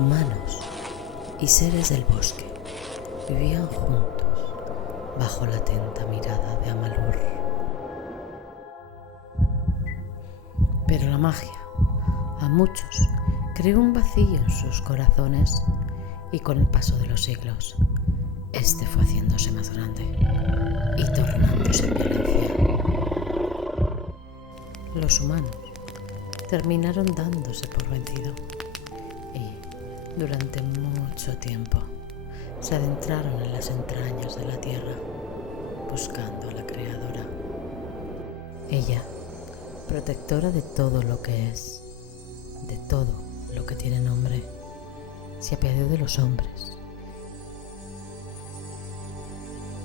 Humanos y seres del bosque vivían juntos bajo la atenta mirada de Amalur. Pero la magia a muchos creó un vacío en sus corazones y con el paso de los siglos este fue haciéndose más grande y tornándose en violencia. Los humanos terminaron dándose por vencido y durante mucho tiempo se adentraron en las entrañas de la tierra buscando a la creadora. Ella, protectora de todo lo que es, de todo lo que tiene nombre, se apiadó de los hombres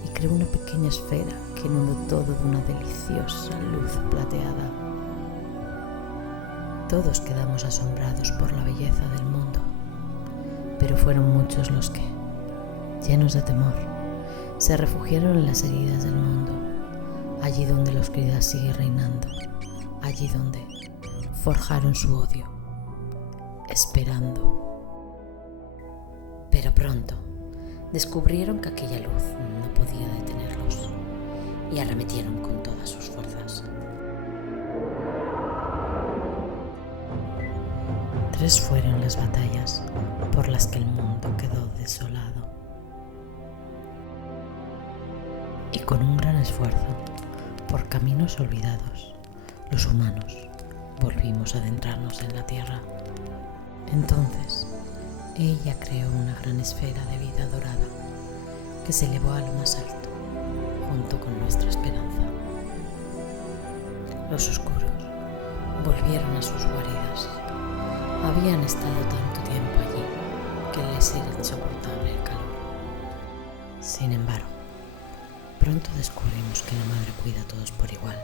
y creó una pequeña esfera que inundó todo de una deliciosa luz plateada. Todos quedamos asombrados por la belleza del mundo, pero fueron muchos los que, llenos de temor, se refugiaron en las heridas del mundo, allí donde la oscuridad sigue reinando, allí donde forjaron su odio, esperando. Pero pronto descubrieron que aquella luz no podía detenerlos y arremetieron con todas sus fuerzas. 3 fueron las batallas por las que el mundo quedó desolado. Y con un gran esfuerzo, por caminos olvidados, los humanos volvimos a adentrarnos en la tierra. Entonces, ella creó una gran esfera de vida dorada que se elevó a lo más alto, junto con nuestra esperanza. Los oscuros volvieron a sus guaridas. Habían estado tanto tiempo allí que les era insoportable el calor. Sin embargo, pronto descubrimos que la madre cuida a todos por igual.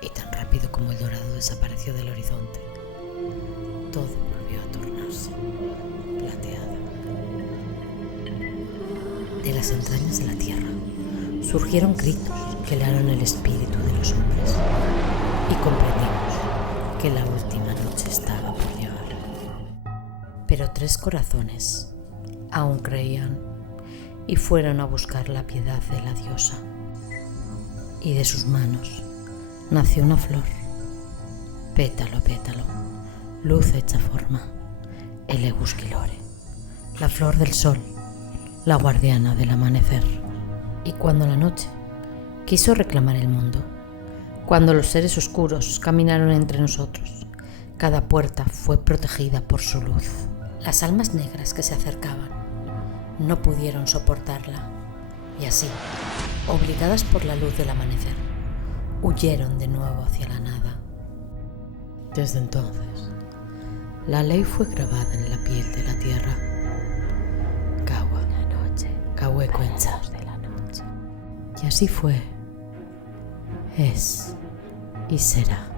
Y tan rápido como el dorado desapareció del horizonte, todo volvió a tornarse plateado. De las entrañas de la tierra surgieron gritos que helaron el espíritu de los hombres y comprendimos que la última noche estaba por llegar. Pero 3 corazones aún creían y fueron a buscar la piedad de la diosa. Y de sus manos nació una flor, pétalo a pétalo, luz hecha forma, el Egusquilore, la flor del sol, la guardiana del amanecer. Y cuando la noche quiso reclamar el mundo, cuando los seres oscuros caminaron entre nosotros, cada puerta fue protegida por su luz. Las almas negras que se acercaban no pudieron soportarla y así, obligadas por la luz del amanecer, huyeron de nuevo hacia la nada. Desde entonces, la ley fue grabada en la piel de la tierra. Kawa, la noche, Kawecuencha de la noche. Y así fue, es y será.